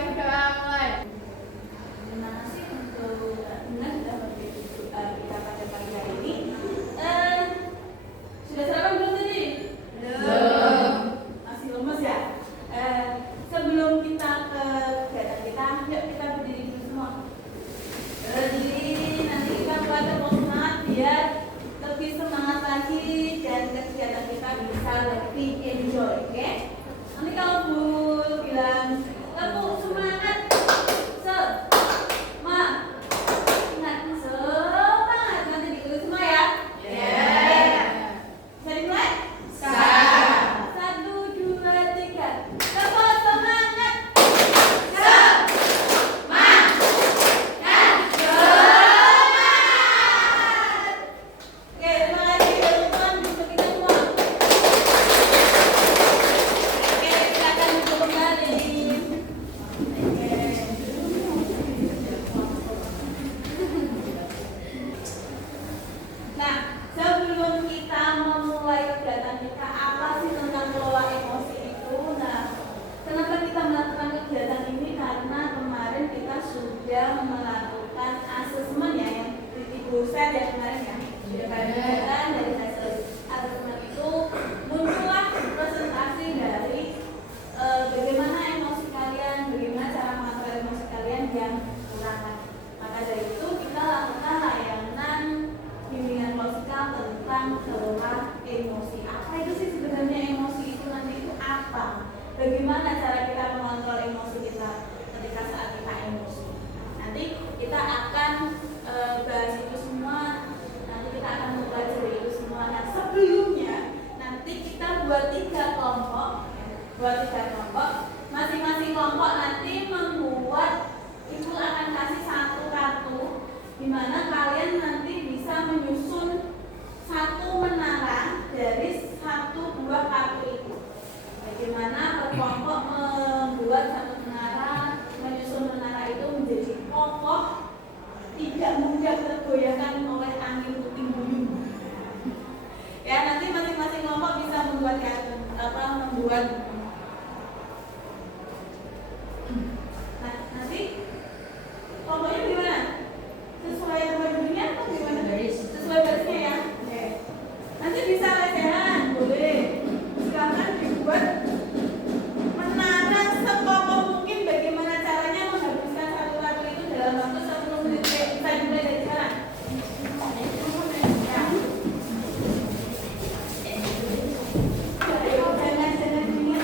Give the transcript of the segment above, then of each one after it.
berdoa mulai. Terima kasih untuk benar sudah berbagi kita pada pagi hari ini. Sudah sarapan belum tadi? Belum. Masih lemes ya? Sebelum kita ke kegiatan kita, yuk kita berdiri dulu semua. Berdiri, nanti kita buat tepuk semangat biar lebih semangat lagi dan kegiatan kita bisa lebih enjoy, oke? Nanti kalau Bu bilang tepuk semangat, ingat semangat, nanti ditulis semua ya. Bisa dimulai? Bisa. 1, 2, 3. Tepuk semangat. Oke, terima kasih teman-teman, duduk kita semua. Oke, silakan duduk kembali. Nah, sebelum kita memulai kegiatan kita, apa sih tentang kelola emosi itu? Nah, kenapa kita melakukan kegiatan ini? Karena kemarin kita sudah melakukan asesmen ya, yang Ibu share ya kemarin ya. Sudah kegiatan dari hasil asesmen itu muncullah presentasi dari bagaimana emosi kalian, bagaimana cara mengatur emosi kalian yang kurang. Maka dari itu kita lakukan layanan bimbingan klosikal tentang kelola emosi. Apa itu sih sebenarnya emosi itu, nanti itu apa? Bagaimana cara kita mengontrol emosi kita ketika saat kita emosi? Nanti kita akan bahas itu semua. Nanti kita akan mempelajari itu semua. Nah, sebelumnya nanti kita buat 3 kelompok. Masing-masing kelompok nanti membuat, Ibu akan kasih 1 kartu di mana kalian nanti bisa menyusun 1 menara dari 1 buah kartu itu. Bagaimana per kelompok membuat 1 menara, menyusun menara itu menjadi kokoh, tidak mudah tergoyahkan oleh angin puting beliung. Ya, nanti masing-masing kelompok bisa membuat membuat. Nah, nanti kelompoknya gimana? Sesuai nomor dunia atau gimana? Sesuai barisnya ya. Oke. Nanti bisa lesehan, boleh. Silakan dibuat menara sekokoh mungkin. Bagaimana caranya menghabiskan 1 kartu itu dalam waktu 10 menit? Bisa dimulai dari sekarang. Jangan dunia.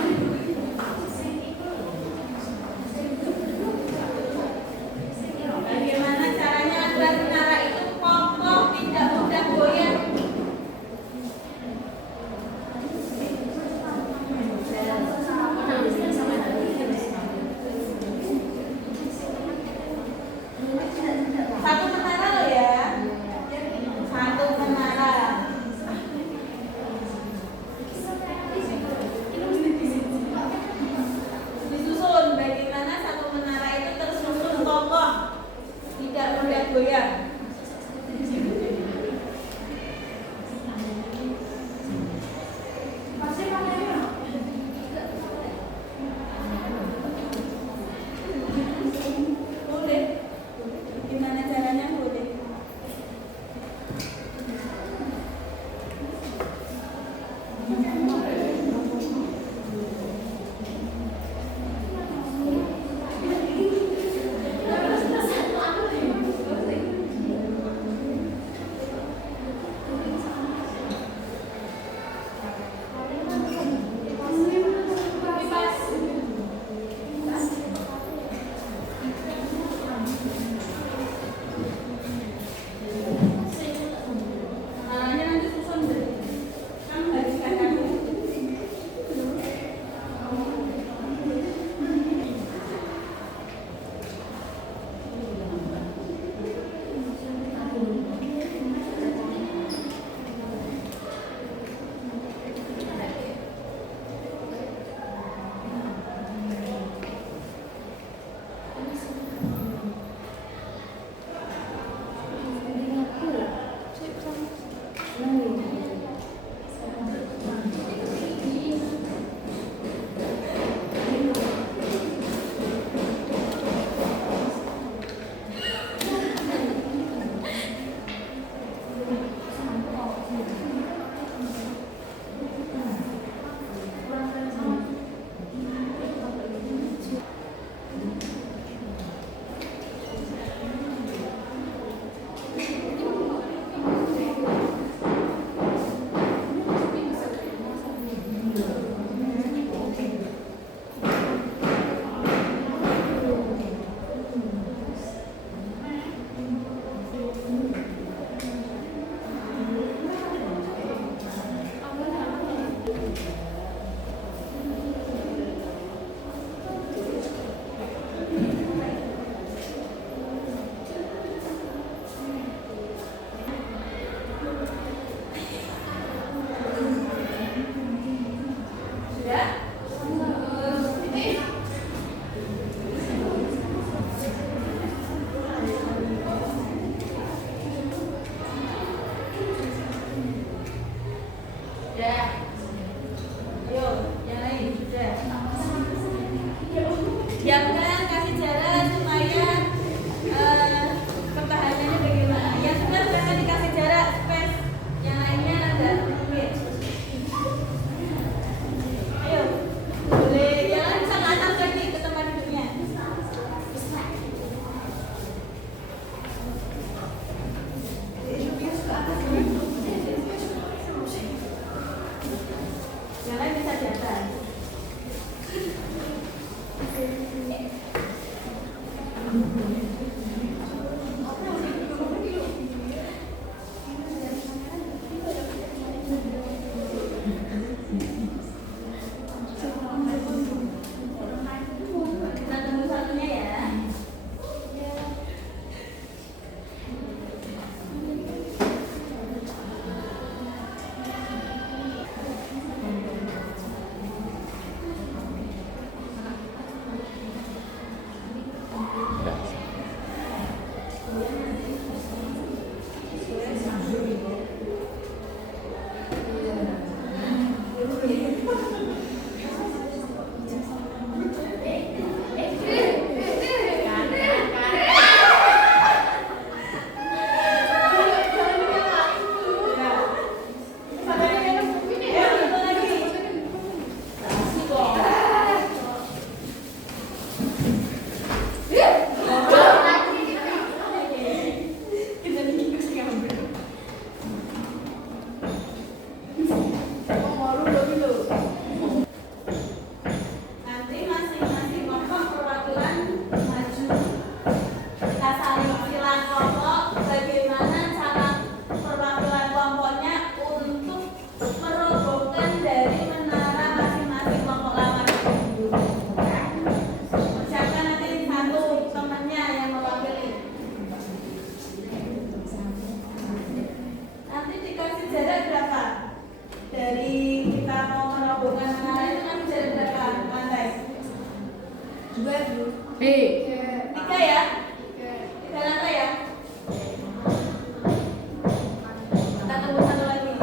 Bagaimana caranya agar menara itu kokoh, tidak mudah goyah? Satu menara loh ya. 1 menara. Disusun bagaimana 1 menara itu tersusun kokoh, tidak mudah goyah. Boleh. Gimana caranya? Boleh. Kita tunggu satunya ya. Nanti masing-masing kelompok perwakilan maju. Kita saling silang kelompok. Bagaimana cara perwakilan kelompoknya untuk merobohkan dari menara masing-masing kelompok lama itu. Siapa nanti satu temannya yang mewakili. Nanti dikasih jarak berapa? Dari kita mau merobohkan menara itu nanti jarak berapa lantai? 2 dulu. 3 ya? 3 lantai ya? Kita tunggu satu lagi.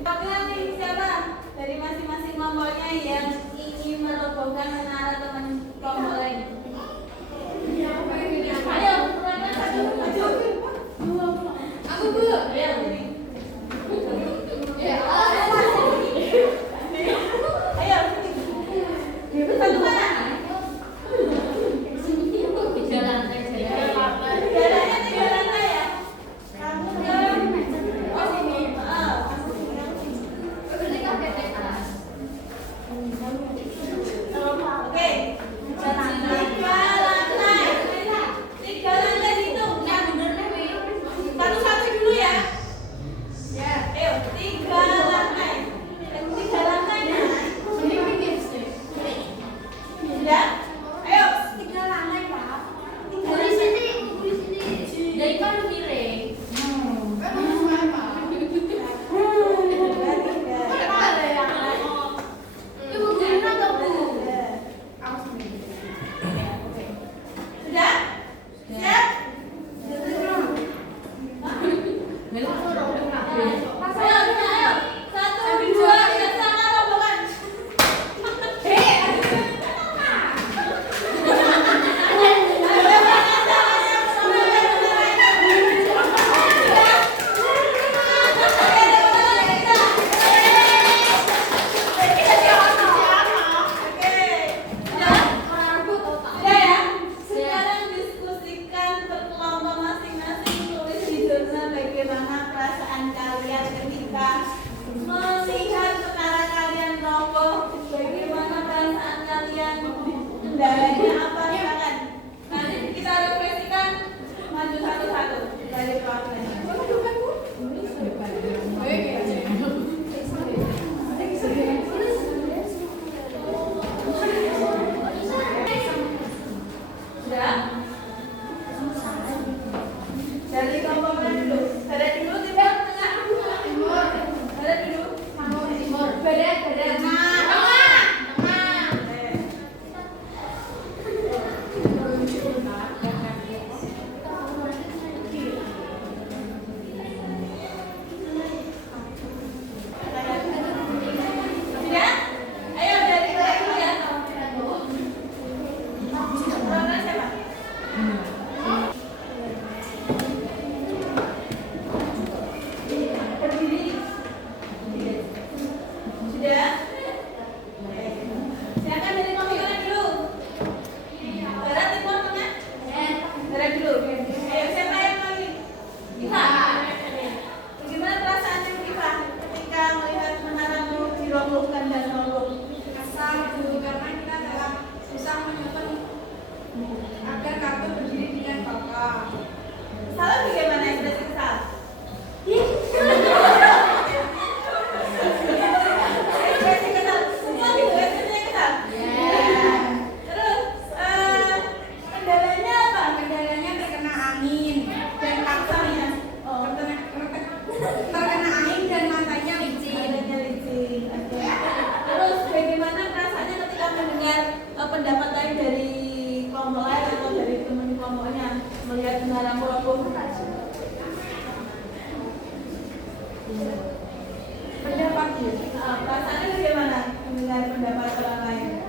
Perwakilan nih siapa? Dari masing-masing kelompoknya yang ingin merobohkan menara teman kelompok lain. Ayo, perwakilan satu maju. Aku Bu. Ayo, sini. Ya. Ayo, sini. Satu mana? Jaraknya 3 lantai ya? Kamu oh sini. Oke. 3 lantai. 3 lantai situ. Satu-satu dulu ya. Ayo, 3 lantai. 3 lantai. Sudah? Ayo. Sudah? Siap? Ayo. 1, 2, ya sama rombongan. Sudah ya? Sekarang diskusikan berkelompok masing-masing, tulis di jurnal bagaimana perasaan kalian ketika melihat menara kalian roboh, bagaimana perasaan kalian, kendalanya apa silakan. Nanti kita refleksikan, maju satu-satu dari perwakilan. Sudah? Dari kelompok mana dulu? Barat dulu, timur, tengah. Barat dulu. Barat. Tengah. melihat menara roboh? Pendapatnya. Perasaannya bagaimana mendengar pendapat orang lain?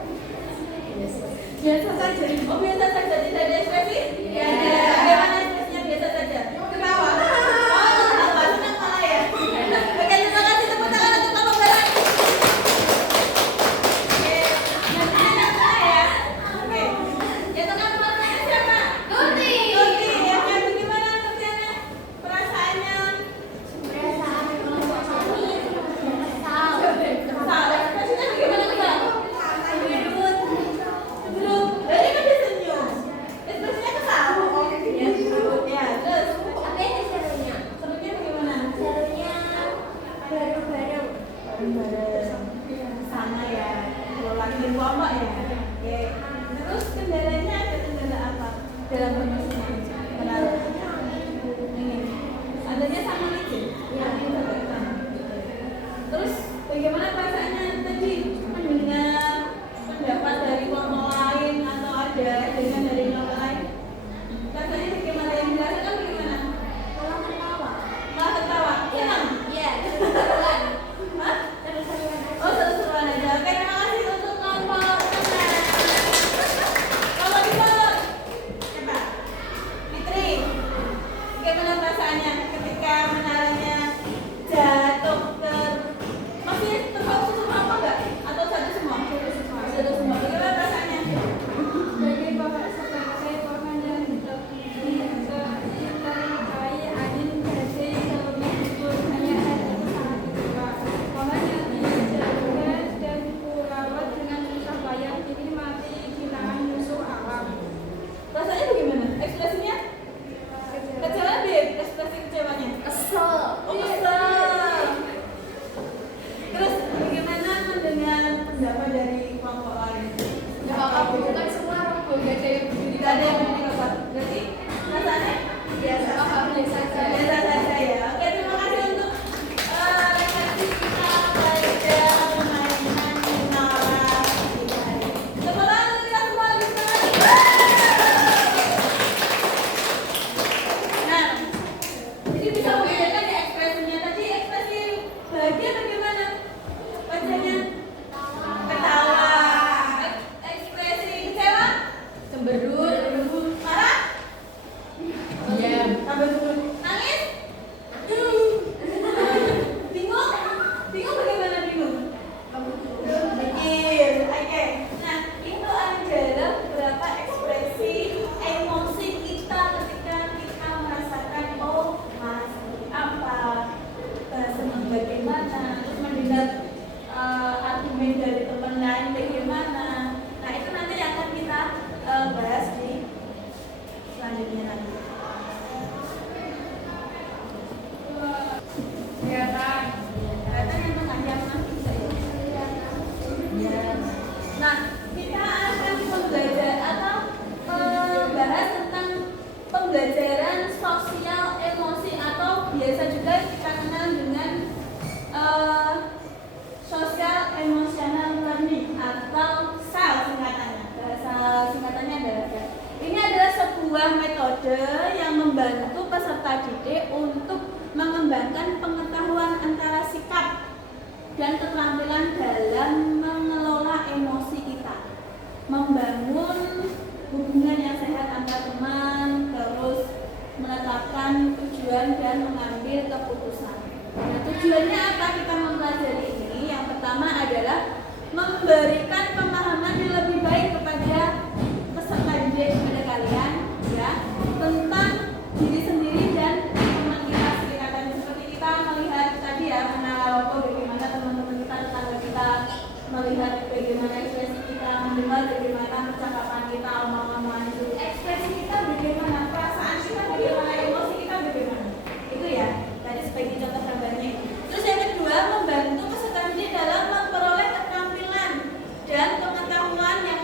Biasa saja. Oh, biasa saja, tidak ada ekspresi? Ya, ada. Bagaimana ekspresinya biasa saja? Ketawa. Oh, apa? Senang malah ya? Oke, terima kasih. Tepuk tangan untuk Bapak Barat. Oke, nanti senang malah ya? Oke. Yang tengah perasaannya siapa? Tuti. Tuti. Yang bagaimana Tutiana? Perasaannya? Perasaan kesal. Kesal. Ekspresinya bagaimana kesal? Cemberut. Berarti kan dia senyum. Ekspresinya kesal. Ya, cemberut. Ya, terus? Apa itu serunya? Serunya bagaimana? Serunya bareng-bareng. Bareng-bareng. Sama ya. Kalau lagi di kelompok ya. Oke. Terus kendalanya ada kendala apa dalam bermusim? Kendala. Ini. Adanya sama licin. Ya. Terus bagaimana perasaannya tadi mendengar pendapat dari kelompok lain atau ada dengan dari kelompok lain? Rasanya bagaimana yang dirasakan bagaimana? Kalau ketawa. Malah ketawa. Senang. Iya, seru-seruan. Hah? Seru-seruan aja. Oh, seru-seruan aja. Oke, terima kasih untuk kelompok tengah. Kelompok timur. Siapa? Fitri. Bagaimana perasaannya ketika menaranya jatuh ke masih terpaut susu apa enggak? Atau jatuh semua? Jatuh semua. Bagaimana perasaannya? Sebagai bapak sebagai komandan diteringai angin badai sebelumnya gugur hanya ada saat itu Pak. Makanya dijaga dan kurawat dengan susah payah ini mati kehilangan musuh alam. Rasanya bagaimana? Ekspresinya? Kecewa deh, ekspresi kecewanya. Kesel. Oh, kesel. Terus bagaimana mendengar pendapat dari kelompok lain? Ya apa bukan semua roboh gak ada yang berdiri. Tidak ada yang berdiri kokoh. Berarti rasanya biasa. Biasa saja. Biasa saja ya. Oke, terima kasih untuk refleksi kita pada permainan menara kita. Tepuk tangan untuk kita semua lebih semangat. Nah, jadi bisa membedakan ya ekspresinya. Tadi ekspresi bahagia bagaimana? Wajahnya ketawa. Ekspresi kecewa? Cemberut. Marah? Diam. Tambah dulu. Nangis? Bingung? Bingung bagaimana bingung? Mikir. Oke. Nah, itu adalah beberapa ekspresi emosi kita ketika kita merasakan oh seperti apa, senang bagaimana, terus mendengar argumen dari teman lain bagaimana. Nah, itu nanti yang akan kita bahas di selanjutnya nanti. Kelihatan. Kelihatan yang mengajar nanti bisa ya. Ya. Nah, kita akan belajar atau membahas tentang pembelajaran sosial emosi atau biasa juga kita kenal dengan social emotional learning atau SEL singkatannya. Bahasa singkatannya adalah SEL. Ini adalah sebuah metode yang membantu peserta didik untuk mengembangkan pengetahuan antara sikap dan keterampilan dalam mengelola emosi kita, membangun hubungan yang sehat antar teman, terus menetapkan tujuan dan mengambil keputusan. Nah, tujuannya apa kita mempelajari ini? Yang pertama adalah memberikan pemahaman yang lebih baik kepada peserta didik kepada kalian, ya, tentang diri sendiri dan teman kita sekitar. Seperti kita melihat tadi ya, mengenal bagaimana teman-teman kita, tetangga kita, melihat bagaimana ekspresi kita, mendengar bagaimana percakapan kita, omongan itu, ekspresi kita bagaimana, perasaan kita bagaimana, emosi kita bagaimana. Itu ya, tadi sebagai contoh gambarnya. Terus yang kedua, membantu peserta didik dalam memperoleh keterampilan dan pengetahuan yang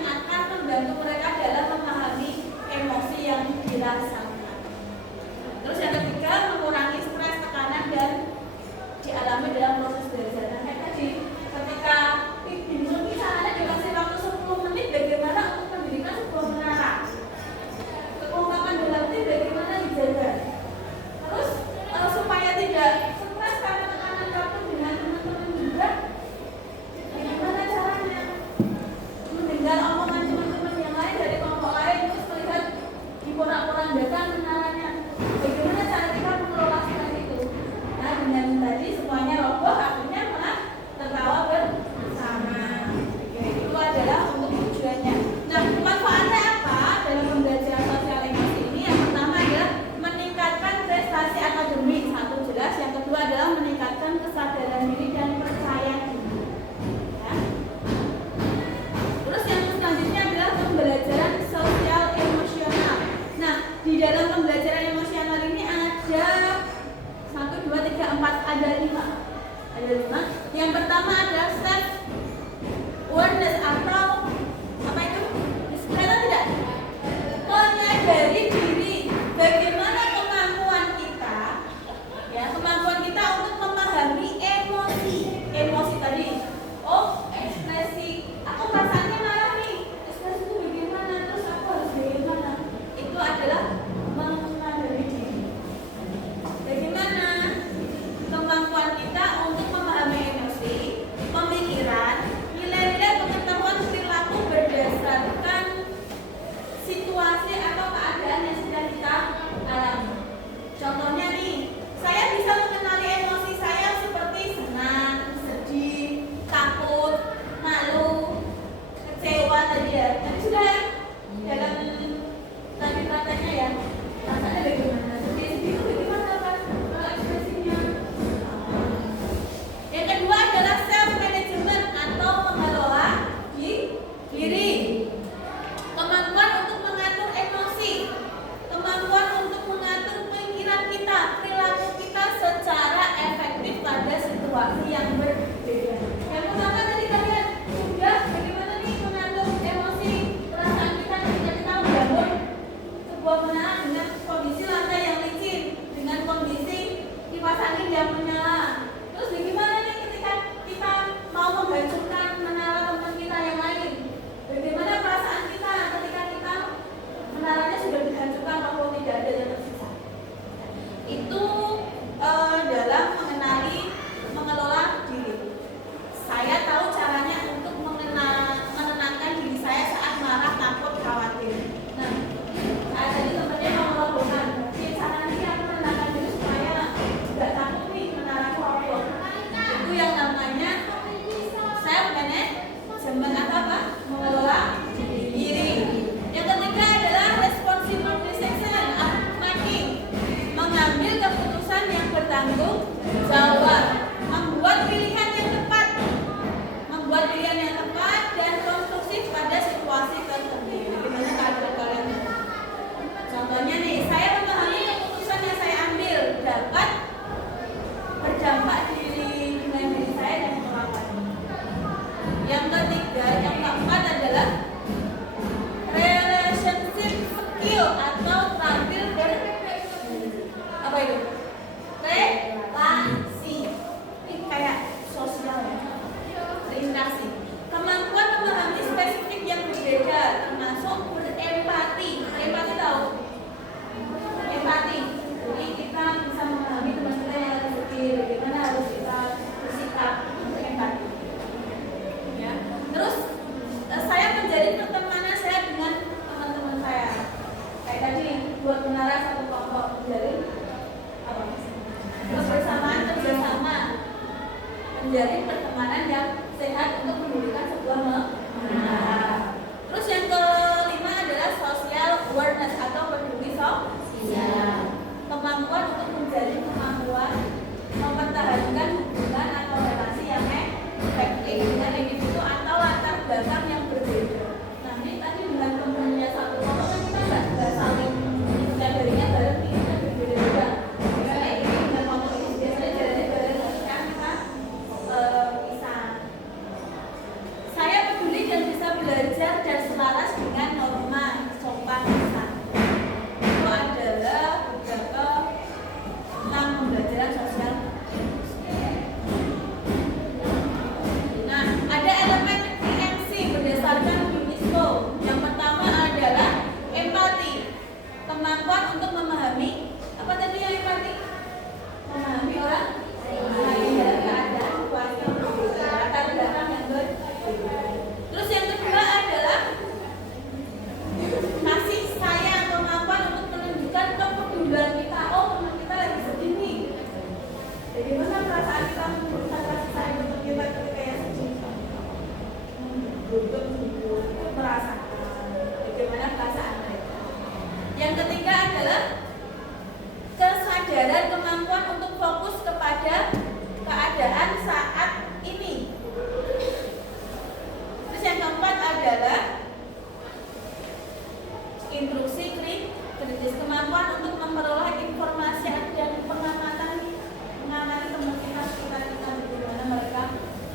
instruksi kritis, kemampuan untuk memperoleh informasi dan mengamati teman kita sekitar kita, bagaimana mereka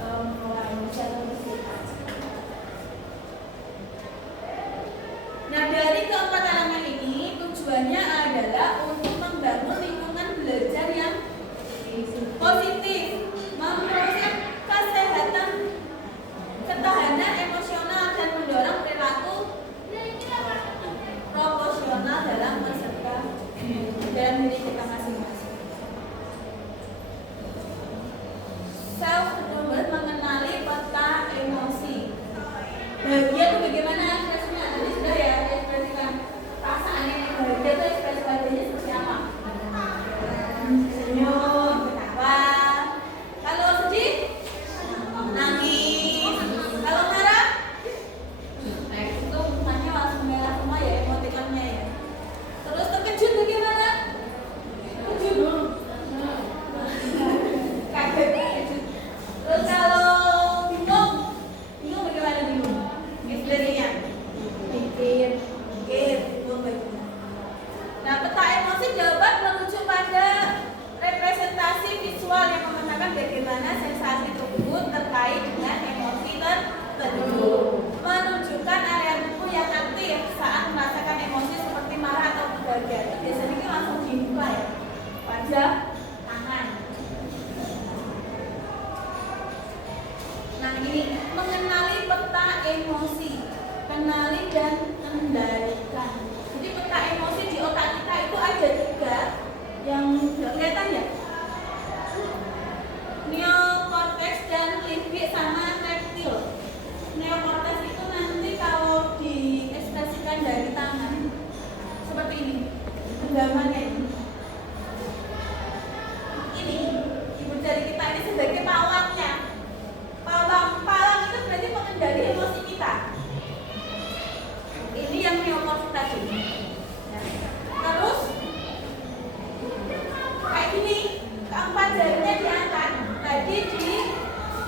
mengelola emosi atau bersikap. Nah, dari keempat elemen ini tujuannya adalah untuk membangun lingkungan belajar yang positif, memproses kesehatan, ketahanan emosional, dan mendorong perilaku proporsional dalam peserta dalam diri kita masing-masing. Self-improvement mengenali peta emosi. Bahagia itu bagaimana ekspresinya? Jadi sudah ya ekspresikan perasaan ini. Bahagia itu ekspresi bahagianya seperti apa? Senyum, ketawa. Kalau sedih, nangis. Kalau marah, itu mukanya langsung merah semua ya, emotikonnya ya. Terus terkejut bagaimana? Terkejut. Kaget. Terus kalau bingung bagaimana bingung? Ekspresinya mikir, bingung bagaimana? Nah, peta emosi jawaban merujuk pada representasi visual yang memetakan bagaimana sensasi tersebut terkait dengan emosi tertentu, menunjukkan area tubuh yang aktif saat merasakan emosi seperti marah atau bahagia. Biasanya ini langsung dibuka ya, wajah, tangan. Nah, ini mengenali peta emosi, kenali dan kendalikan. Jadi peta emosi di otak kita itu ada 3 yang kelihatan ya, neokortex dan limbik sama reptil. Neokortex itu nanti kalau diekspresikan dari tangan seperti ini, genggamannya ini. Ini ibu jari kita ini sebagai pawangnya. Palang itu berarti mengendali emosi kita. Ini yang neokortex tadi. Terus kayak gini, keempat jarinya diangkat. Tadi di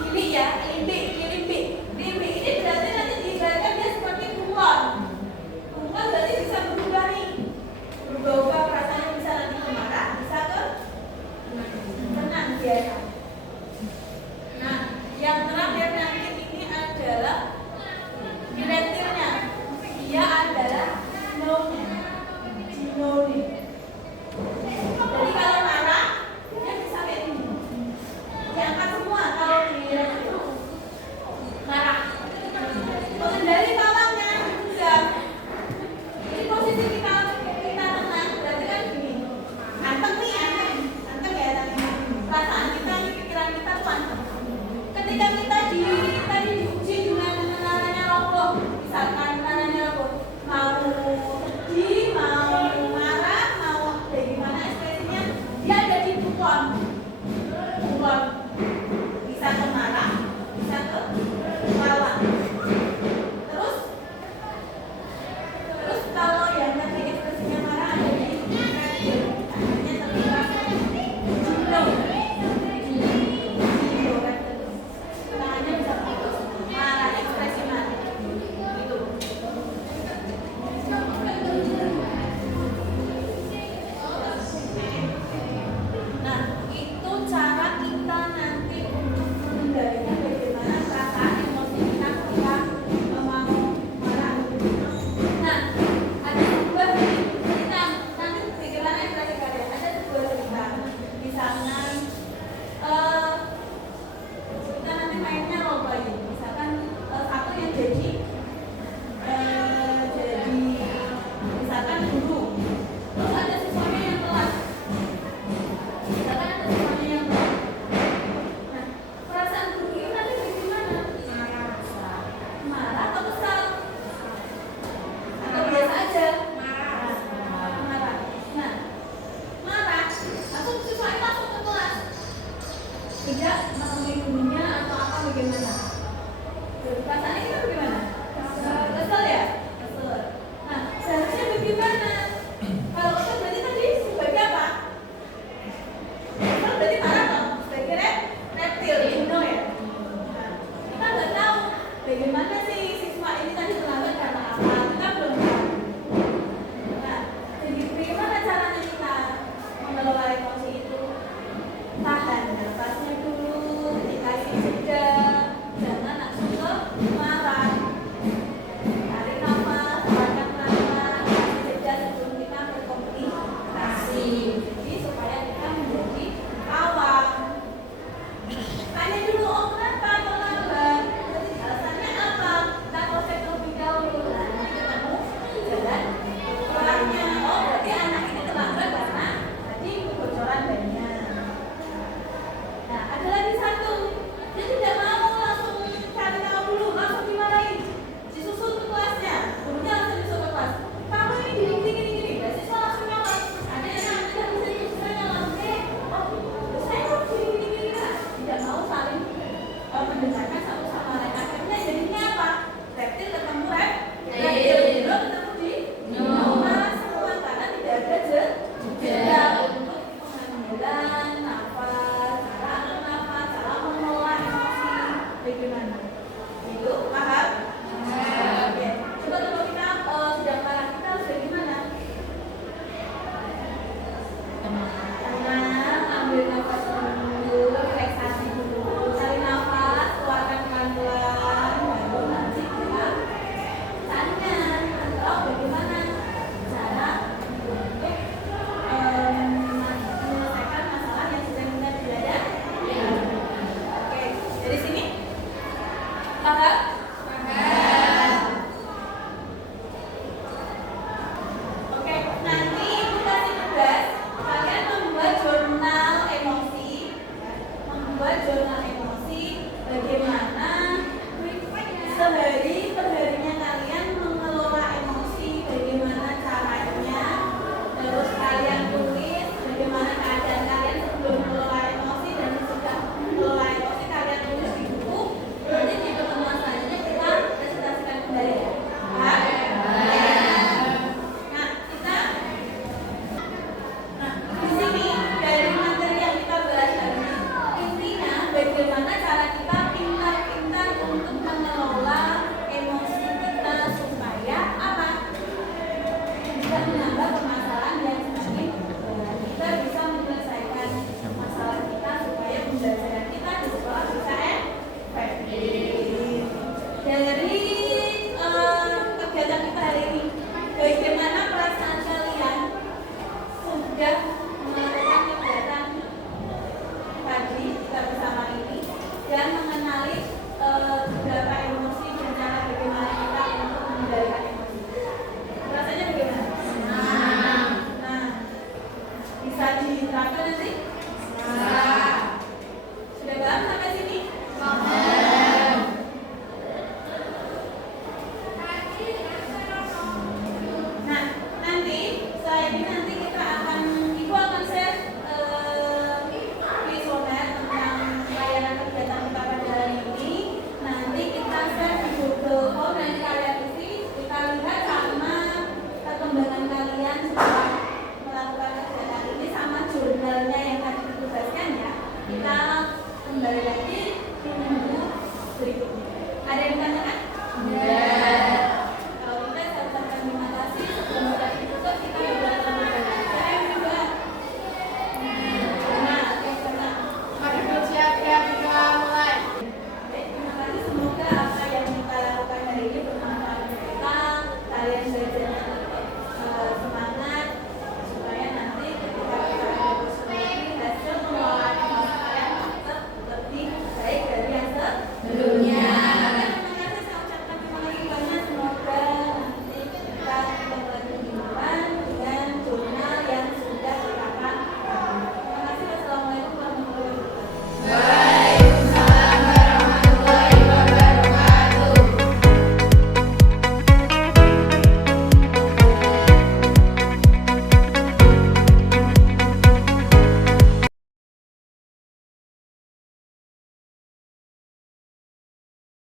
limbik ya, limbik. Limbik ini berarti nanti diibaratkan dia seperti bunglon. Bunglon berarti bisa berubah nih, berubah rasanya, bisa nanti ke marah, bisa ke tenang biasa. Nah, yang terakhir nanti ini adalah reptilnya. Dia adalah Ginoni. Jadi kalau marah, dia bisa kayak gini. Diangkat semua kalau di reptil. udah